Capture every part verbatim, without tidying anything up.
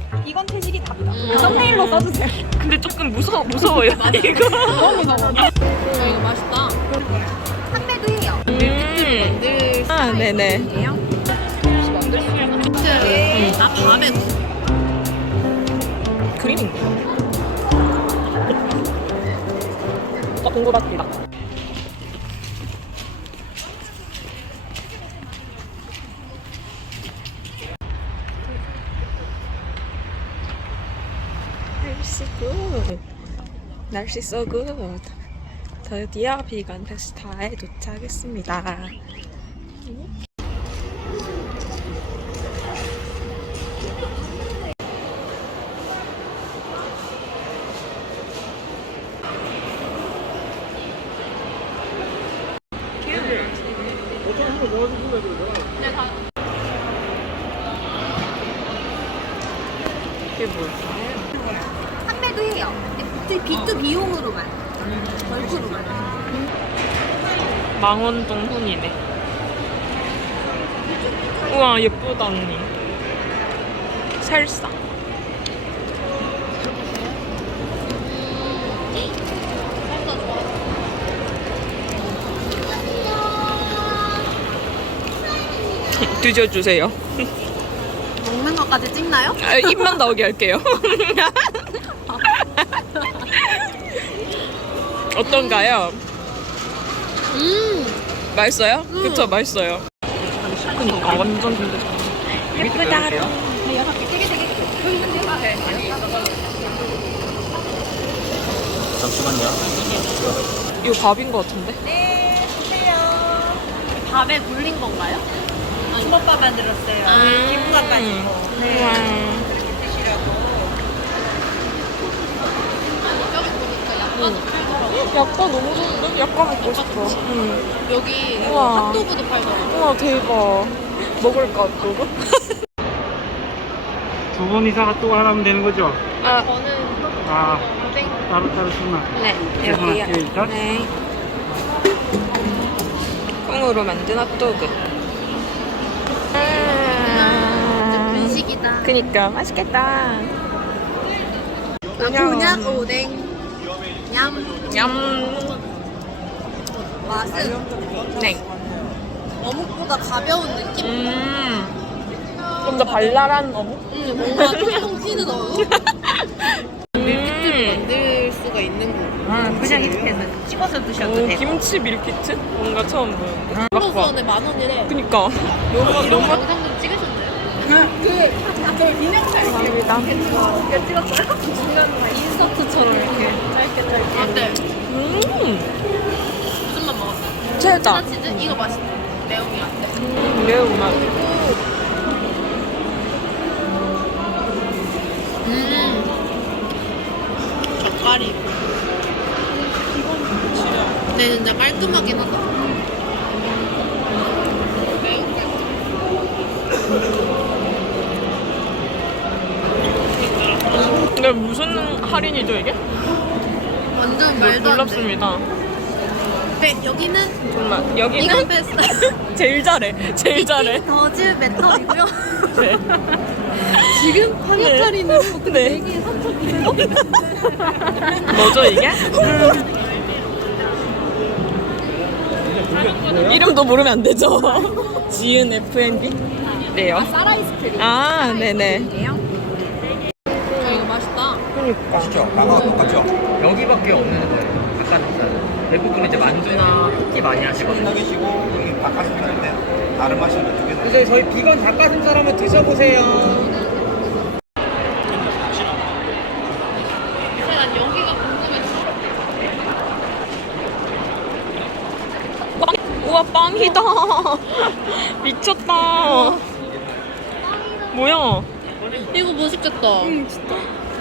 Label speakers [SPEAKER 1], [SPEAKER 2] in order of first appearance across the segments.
[SPEAKER 1] 이건 채식이 답이다. 썸네일로 써주세요.
[SPEAKER 2] 근데 조금 무서 무서워요. 이거.
[SPEAKER 1] 너무 무서워.
[SPEAKER 3] 이거 맛있다.
[SPEAKER 1] 판매도 해요.
[SPEAKER 3] 만들
[SPEAKER 2] 아, 네네.
[SPEAKER 3] 만들 수 있는 다 밤에
[SPEAKER 2] 그림인데. 어, 동그랗다. 날씨 굿. 날씨 so good. 드디어 비건 페스타에 도착했습니다. 이게 뭘까요?
[SPEAKER 1] 판매도 해요. 근데 비트 비용으로만. 벌크로만.
[SPEAKER 2] 망원동 훈이네. 우와 예쁘다 언니. 살사. 드셔주세요.
[SPEAKER 3] 먹는 것까지 찍나요?
[SPEAKER 2] 아, 입만 나오게 할게요. 어떤가요?
[SPEAKER 3] 음.
[SPEAKER 2] 맛있어요? 그쵸 맛있어요. 그니까 완전 근데 예쁘다.
[SPEAKER 4] 잠시만요.
[SPEAKER 2] 이거 밥인 것 같은데?
[SPEAKER 1] 네, 주세요.
[SPEAKER 3] 밥에 불린 건가요?
[SPEAKER 1] 주먹밥 만들었어요.
[SPEAKER 2] 음.
[SPEAKER 1] 김밥 가지고. 네.
[SPEAKER 2] 우와.
[SPEAKER 1] 그렇게 드시라고.
[SPEAKER 3] 여기 보니까 약과도 팔더라고.
[SPEAKER 2] 약과 너무 좋은데? 약과 먹고 싶어. 응.
[SPEAKER 3] 여기
[SPEAKER 2] 우와.
[SPEAKER 3] 핫도그도 팔더라고.
[SPEAKER 2] 우와 대박. 먹을까 핫도그?
[SPEAKER 4] 두 번 이상 핫도그 하나 하면 되는 거죠?
[SPEAKER 2] 아,
[SPEAKER 3] 저는
[SPEAKER 4] 아,
[SPEAKER 3] 땡.
[SPEAKER 4] 따로따로 쓰나?
[SPEAKER 2] 네.
[SPEAKER 4] 여기요.
[SPEAKER 2] 여기요. 네. 콩으로 만든 핫도그. 아,
[SPEAKER 3] 분식이다.
[SPEAKER 2] 그니까 맛있겠다.
[SPEAKER 3] 아,
[SPEAKER 2] 그냥.
[SPEAKER 3] 곤약 오뎅. 얌.
[SPEAKER 2] 얌.
[SPEAKER 3] 맛은
[SPEAKER 2] 네.
[SPEAKER 3] 어묵보다 가벼운 느낌?
[SPEAKER 2] 음. 좀 더 발랄한 어묵?
[SPEAKER 3] 음, 뭔가 통통 튀는 어묵? 밀키트를
[SPEAKER 2] 음.
[SPEAKER 3] 만들 수가 있는 거.
[SPEAKER 1] 아, 그냥 이렇게 해서 찍어서 드셔도
[SPEAKER 2] 오,
[SPEAKER 1] 돼요.
[SPEAKER 2] 김치 밀키트? 뭔가 처음 보는데.
[SPEAKER 3] 한 번에 만 원이래.
[SPEAKER 2] 그니까. 너무
[SPEAKER 3] 이런
[SPEAKER 2] 너무
[SPEAKER 3] 영상 좀 찍으셨나요?
[SPEAKER 2] 감사합니다.
[SPEAKER 3] 인서트처럼 이렇게 짧게 짧게. 아, 네.
[SPEAKER 2] 음.
[SPEAKER 3] 무슨 맛 먹었어요?
[SPEAKER 2] 최다.
[SPEAKER 3] 치즈? 이거 맛있다. 매운이 안 돼.
[SPEAKER 2] 음, 매운맛.
[SPEAKER 3] 음. 젓갈이. 네, 진짜 깔끔하긴 하다. 매운 게.
[SPEAKER 2] 근데 무슨 할인이죠 이게?
[SPEAKER 3] 완전 말도 안 돼.
[SPEAKER 2] 놀랍습니다.
[SPEAKER 3] 네, 여기는
[SPEAKER 2] 정말
[SPEAKER 3] 이건
[SPEAKER 2] 여기는
[SPEAKER 3] 베스트.
[SPEAKER 2] 제일 잘해. 제일 잘해.
[SPEAKER 3] 더즈 메탈이고요.
[SPEAKER 2] 네.
[SPEAKER 3] 지금 파격 할인으로
[SPEAKER 2] 네.
[SPEAKER 3] 네 개에 삼천 원.
[SPEAKER 2] 뭐죠 이게? 이름도 모르면 안 되죠. 지은 에프앤비? 네요.
[SPEAKER 3] 쌀 아이스크림.
[SPEAKER 2] 아, 네네.
[SPEAKER 3] 아, 이거 맛있다.
[SPEAKER 2] 그러니까.
[SPEAKER 5] 맛있죠? 빵하고 똑같죠?
[SPEAKER 6] 여기밖에 없는 거예요. 닭가슴살. 대부분 이제 만두나 쿠키 많이 하시거든요.
[SPEAKER 5] 신나 계시고 여기 닭가슴살인데 다른 맛인데 두 개는
[SPEAKER 6] 이제 저희 비건 닭가슴살 한번 드셔보세요.
[SPEAKER 3] 난 여기가 궁금했어.
[SPEAKER 2] 빵, 우와 빵이다. 미쳤다. 뭐야?
[SPEAKER 3] 이거 맛있겠다.
[SPEAKER 2] 응 진짜.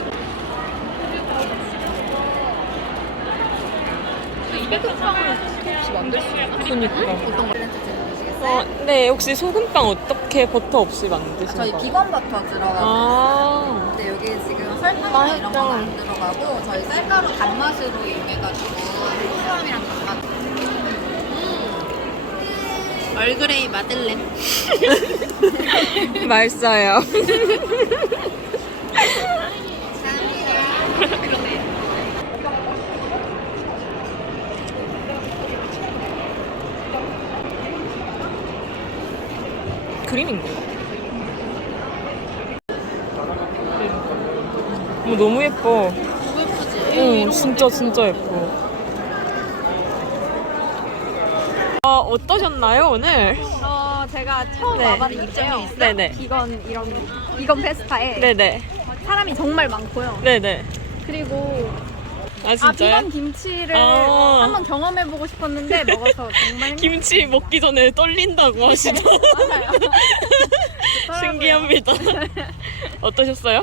[SPEAKER 3] 혹시 만들 수 있나?
[SPEAKER 2] 그니까.
[SPEAKER 3] 어떤 거?
[SPEAKER 2] 어, 네 혹시 소금빵 어떻게 버터 없이 만드신
[SPEAKER 1] 저희
[SPEAKER 2] 거?
[SPEAKER 1] 비건 버터 들어가고
[SPEAKER 2] 아.
[SPEAKER 1] 근데 여기 지금 설탕이나 이런 건 안 들어가고 저희 쌀가루 단맛으로 이용해가지고 고소함이랑 단맛
[SPEAKER 3] 얼그레이 마들렌.
[SPEAKER 2] 맛있어요. 어머, 너무 예뻐.
[SPEAKER 3] 너무 예쁘지?
[SPEAKER 2] 응, 진짜 진짜 예뻐. 어, 어떠셨나요 오늘?
[SPEAKER 1] 어, 제가 처음
[SPEAKER 2] 네.
[SPEAKER 1] 와봤는데요.
[SPEAKER 2] 네네.
[SPEAKER 1] 비건 이런 비건 페스타에
[SPEAKER 2] 네네.
[SPEAKER 1] 사람이 정말 많고요.
[SPEAKER 2] 네네.
[SPEAKER 1] 그리고
[SPEAKER 2] 아
[SPEAKER 1] 아
[SPEAKER 2] 진짜요?
[SPEAKER 1] 비건 김치를
[SPEAKER 2] 아.
[SPEAKER 1] 한번 경험해보고 싶었는데 먹어서 정말
[SPEAKER 2] 김치 먹기 전에 떨린다고 하시더라고요.
[SPEAKER 1] 맞아요.
[SPEAKER 2] 신기합니다. 어떠셨어요?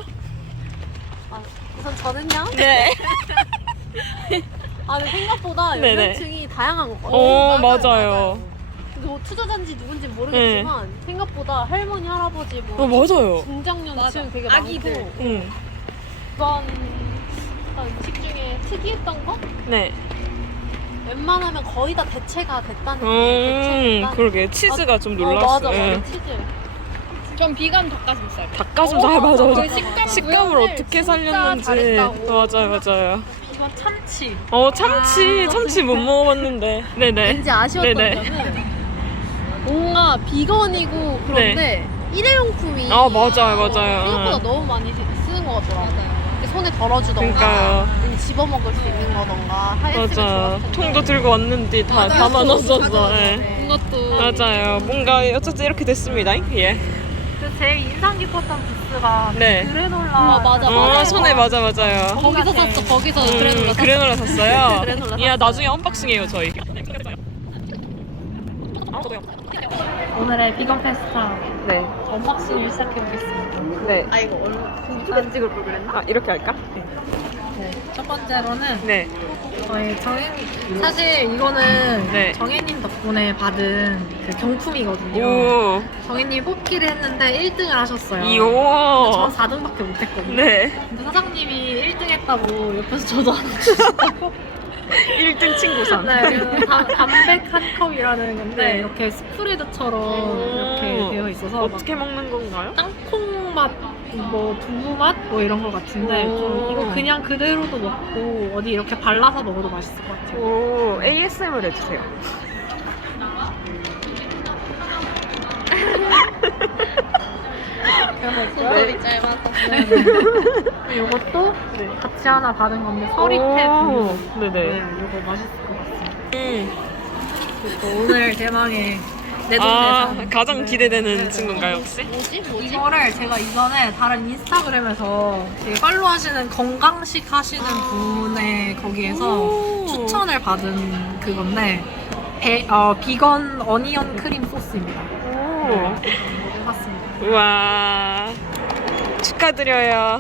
[SPEAKER 3] 우선 저는요.
[SPEAKER 2] 네.
[SPEAKER 3] 아, 근데 생각보다
[SPEAKER 2] 네네.
[SPEAKER 3] 연령층이 다양한 것 같아요.
[SPEAKER 2] 어, 맞아요.
[SPEAKER 3] 근데 뭐 투자자인지 누군지 모르겠지만 생각보다 할머니, 할아버지, 뭐
[SPEAKER 2] 어, 맞아요.
[SPEAKER 3] 중장년층 되게
[SPEAKER 1] 아기들.
[SPEAKER 3] 많고
[SPEAKER 2] 응.
[SPEAKER 3] 이번 어떤 음식 중에 특이했던 거?
[SPEAKER 2] 네.
[SPEAKER 3] 웬만하면 거의 다 대체가 됐다는 게
[SPEAKER 2] 음,
[SPEAKER 3] 대체됐다는
[SPEAKER 2] 그러게. 치즈가 좀
[SPEAKER 3] 어,
[SPEAKER 2] 놀랐어요.
[SPEAKER 3] 맞아, 맞아.
[SPEAKER 2] 응.
[SPEAKER 3] 치즈.
[SPEAKER 1] 전 비건 닭가슴살.
[SPEAKER 2] 닭가슴살, 맞아, 맞아.
[SPEAKER 1] 그 식감
[SPEAKER 2] 식감을
[SPEAKER 1] 구현을
[SPEAKER 2] 어떻게
[SPEAKER 1] 진짜
[SPEAKER 2] 살렸는지.
[SPEAKER 1] 잘했다고.
[SPEAKER 2] 맞아요, 맞아요.
[SPEAKER 3] 이건 참치.
[SPEAKER 2] 어, 참치. 참치 못 먹어봤는데. 네네.
[SPEAKER 3] 왠지 아쉬웠던
[SPEAKER 2] 네네.
[SPEAKER 3] 점은 뭔가 비건이고 그런데 일회용품이
[SPEAKER 2] 아, 맞아요, 맞아요.
[SPEAKER 3] 생각보다
[SPEAKER 2] 응.
[SPEAKER 3] 너무 많이 쓰는 것 같더라고요. 이렇게 손에 덜어주던가
[SPEAKER 2] 그러니까요.
[SPEAKER 3] 아니면 집어먹을 수 있는 거던가 했으면
[SPEAKER 2] 맞아.
[SPEAKER 3] 좋았을 텐데.
[SPEAKER 2] 통도 들고 왔는데 다 담아놨었어. 예.
[SPEAKER 3] 이것도
[SPEAKER 2] 맞아요. 뭔가 어쨌든 이렇게 됐습니다. 예.
[SPEAKER 3] 그 제일 인상 깊었던 부스가
[SPEAKER 2] 네.
[SPEAKER 3] 그래놀라. 아, 맞아,
[SPEAKER 2] 어, 손에 맞아, 맞아요.
[SPEAKER 3] 거기서 샀어. 거기서
[SPEAKER 2] 음,
[SPEAKER 3] 그래놀라 샀어.
[SPEAKER 2] 그래놀라 샀어요.
[SPEAKER 3] 그래놀라
[SPEAKER 2] 이야, 나중에 언박싱해요, 저희.
[SPEAKER 3] 오늘의 비건 페스타
[SPEAKER 2] 네.
[SPEAKER 3] 언박싱을 시작해보겠습니다.
[SPEAKER 2] 네.
[SPEAKER 1] 아 이거 얼굴 찍을 걸 그랬나?
[SPEAKER 2] 아, 이렇게 할까?
[SPEAKER 3] 네, 첫 번째로는
[SPEAKER 2] 네.
[SPEAKER 3] 저희 정혜 사실 이거는
[SPEAKER 2] 네.
[SPEAKER 3] 정혜님 덕분에 받은 그 경품이거든요.
[SPEAKER 2] 오.
[SPEAKER 3] 정혜님 뽑기를 했는데 일 등을 하셨어요. 전
[SPEAKER 2] 이오.
[SPEAKER 3] 사 등밖에 못했거든요.
[SPEAKER 2] 네.
[SPEAKER 3] 근데 사장님이 일 등 했다고 옆에서 저도 안 주시다고.
[SPEAKER 2] 일 등 친구상.
[SPEAKER 3] 네, 그래서 담- 담백 한 컵이라는 건데
[SPEAKER 2] 네.
[SPEAKER 3] 이렇게 스프레드처럼 이렇게 되어 있어서 막
[SPEAKER 2] 어떻게 먹는 건가요?
[SPEAKER 3] 땅콩 맛, 뭐 두부 맛, 뭐 이런 거 같은데 좀
[SPEAKER 2] 오.
[SPEAKER 3] 이거 그냥 그대로도 먹고 어디 이렇게 발라서 먹어도 맛있을 것 같아요.
[SPEAKER 2] 오, 에이에스엠을 해주세요.
[SPEAKER 1] 손톱이 짧아서.
[SPEAKER 3] 이것도
[SPEAKER 2] 네.
[SPEAKER 3] 같이 하나 받은 건데 서리태
[SPEAKER 2] 오,
[SPEAKER 3] 두부.
[SPEAKER 2] 네네.
[SPEAKER 3] 네, 이거 맛있을 것 같습니다.
[SPEAKER 2] 음.
[SPEAKER 3] 그리고 오늘 대망의 내
[SPEAKER 2] 아,
[SPEAKER 3] 동네에서
[SPEAKER 2] 가장 기대되는 친구인가요, 혹시?
[SPEAKER 1] 뭐지 뭐지?
[SPEAKER 3] 이거를 제가 이전에 다른 인스타그램에서 되게 팔로우 하시는 건강식 하시는 분의 거기에서
[SPEAKER 2] 오.
[SPEAKER 3] 추천을 받은 그건데 배, 어, 비건 어니언 크림 소스입니다.
[SPEAKER 2] 오.
[SPEAKER 3] 해봤습니다.
[SPEAKER 2] 우와. 축하드려요.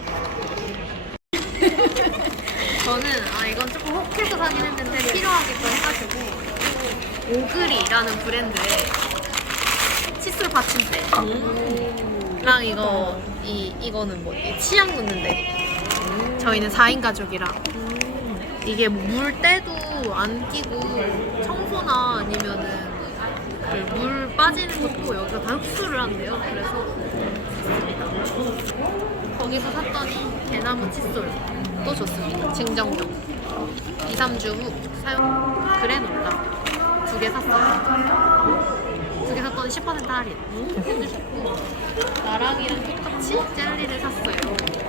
[SPEAKER 1] 저는 아 이건 조금 혹해서 사긴 했는데 필요하기도 해가지고 오그리라는 브랜드의 칫솔 받침대랑 이거 이 이거는 뭐지 치약 놓는데 저희는 사 인 가족이라 이게 물 때도 안 끼고 청소나 아니면은 그 물 빠지는 것도 여기가 다 흡수를 한대요. 그래서 샀습니다. 거기서 샀더니 대나무 칫솔도 좋습니다. 증정용. 이, 삼 주 후 사용 그래놀라 두 개 샀어요. 두 개 샀더니 십 퍼센트 할인 해주셨고 나랑이랑 똑같이 젤리를 샀어요.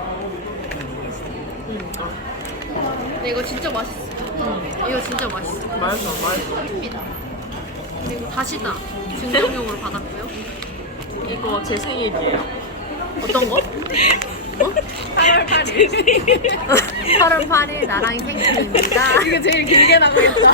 [SPEAKER 1] 음. 근데 이거 진짜 맛있어요. 이거 진짜 맛있어요.
[SPEAKER 2] 맛있어, 맛있어.
[SPEAKER 1] 입니다. 그리고 다시다 증정용으로 받았고요.
[SPEAKER 2] 이거 제 생일이에요.
[SPEAKER 1] 어떤 거? 뭐? 팔월 팔일. 팔월 팔일 나랑이 생일입니다. 이거 제일 길게 나오겠다.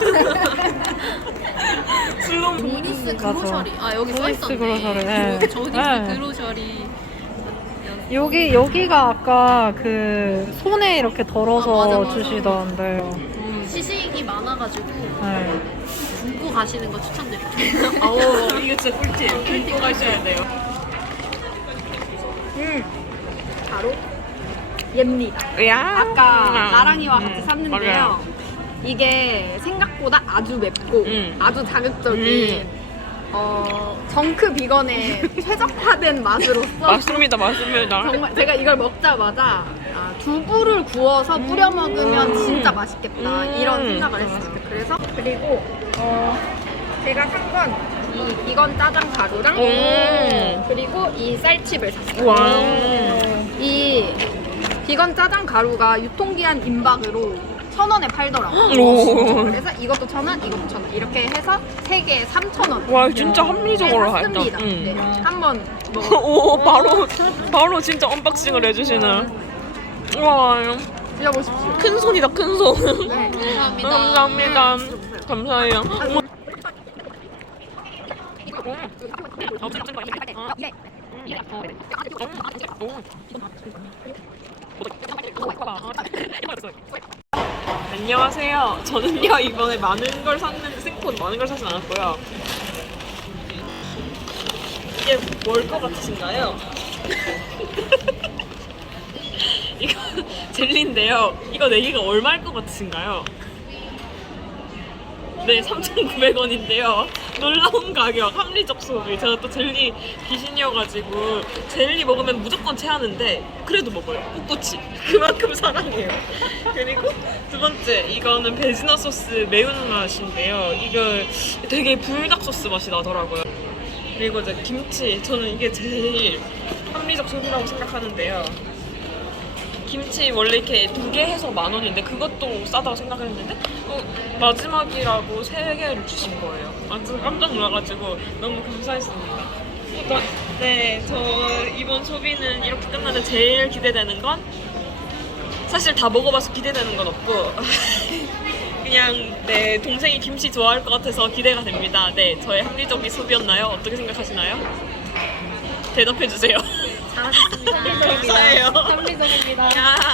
[SPEAKER 2] 슬롬.
[SPEAKER 1] 조니스 그로셔리. 아 여기
[SPEAKER 3] 조니스
[SPEAKER 1] 써있었네.
[SPEAKER 3] 그로셔리, 네.
[SPEAKER 1] 조니스
[SPEAKER 3] 네.
[SPEAKER 1] 그로셔리.
[SPEAKER 3] 여기 여기가 아까 그 손에 이렇게 덜어서
[SPEAKER 1] 아, 맞아, 맞아.
[SPEAKER 3] 주시던데.
[SPEAKER 1] 시식이 많아가지고
[SPEAKER 3] 네.
[SPEAKER 1] 굶고 가시는 거 추천드릴게요.
[SPEAKER 2] 아우, 이게 진짜 꿀팁. 굶고 가셔야 돼요.
[SPEAKER 1] 음. 바로 얘입니다.
[SPEAKER 2] 야.
[SPEAKER 1] 아까
[SPEAKER 2] 음.
[SPEAKER 1] 나랑이와 같이
[SPEAKER 2] 음,
[SPEAKER 1] 샀는데요.
[SPEAKER 2] 맞아요.
[SPEAKER 1] 이게 생각보다 아주 맵고
[SPEAKER 2] 음.
[SPEAKER 1] 아주 자극적인 어, 정크 비건에 최적화된 맛으로서
[SPEAKER 2] 맞습니다, 맞습니다.
[SPEAKER 1] 정말 제가 이걸 먹자마자 아, 두부를 구워서 뿌려 먹으면 진짜 맛있겠다
[SPEAKER 2] 음.
[SPEAKER 1] 이런 생각을 했어요. 그래서 그리고 어, 제가 산 건 이 비건 짜장 가루랑
[SPEAKER 2] 음.
[SPEAKER 1] 그리고 이 쌀칩을 샀어요.
[SPEAKER 2] 와.
[SPEAKER 1] 이
[SPEAKER 7] 비건 짜장 가루가 유통기한 임박으로 천 원에 팔더라고.
[SPEAKER 2] 오.
[SPEAKER 7] 그래서 이것도 천 원, 이것도 천 원. 이렇게 해서 세 개에 삼천 원.
[SPEAKER 2] 와 진짜 합리적으로 음.
[SPEAKER 7] 습니다
[SPEAKER 2] 했다. 응.
[SPEAKER 7] 네. 한번 먹어.
[SPEAKER 2] 오 바로 바로 진짜 언박싱을 해주시는. 와
[SPEAKER 7] 드셔보십시오.
[SPEAKER 2] 큰 손이다 큰 손.
[SPEAKER 7] 네.
[SPEAKER 1] 감사합니다.
[SPEAKER 2] 감사합니다. 감사해요. 안녕하세요. 저는요 이번에 많은 걸 샀는데 생각보다 많은 걸 사진 않았고요. 이게 뭘 것 같으신가요? 이거 젤리인데요. 이거 네 개가 얼마일 것 같으신가요? 네, 삼천구백 원인데요. 놀라운 가격, 합리적 소비. 제가 또 젤리 귀신이어가지고 젤리 먹으면 무조건 체하는데 그래도 먹어요. 꿋꿋이. 그만큼 사랑해요. 그리고 두 번째, 이거는 베지너 소스 매운맛인데요. 이거 되게 불닭 소스 맛이 나더라고요. 그리고 이제 김치. 저는 이게 제일 합리적 소비라고 생각하는데요. 김치 원래 이렇게 두 개 해서 만 원인데 그것도 싸다고 생각을 했는데 어, 마지막이라고 세 개를 주신 거예요. 완전 깜짝 놀라가지고 너무 감사했습니다. 어, 저, 네, 저 이번 소비는 이렇게 끝나는데 제일 기대되는 건 사실 다 먹어봐서 기대되는 건 없고 그냥 네 동생이 김치 좋아할 것 같아서 기대가 됩니다. 네, 저의 합리적인 소비였나요? 어떻게 생각하시나요? 대답해주세요.
[SPEAKER 1] 잘하셨습니다.
[SPEAKER 2] 감사해요.
[SPEAKER 3] 합리적입니다.
[SPEAKER 2] 야.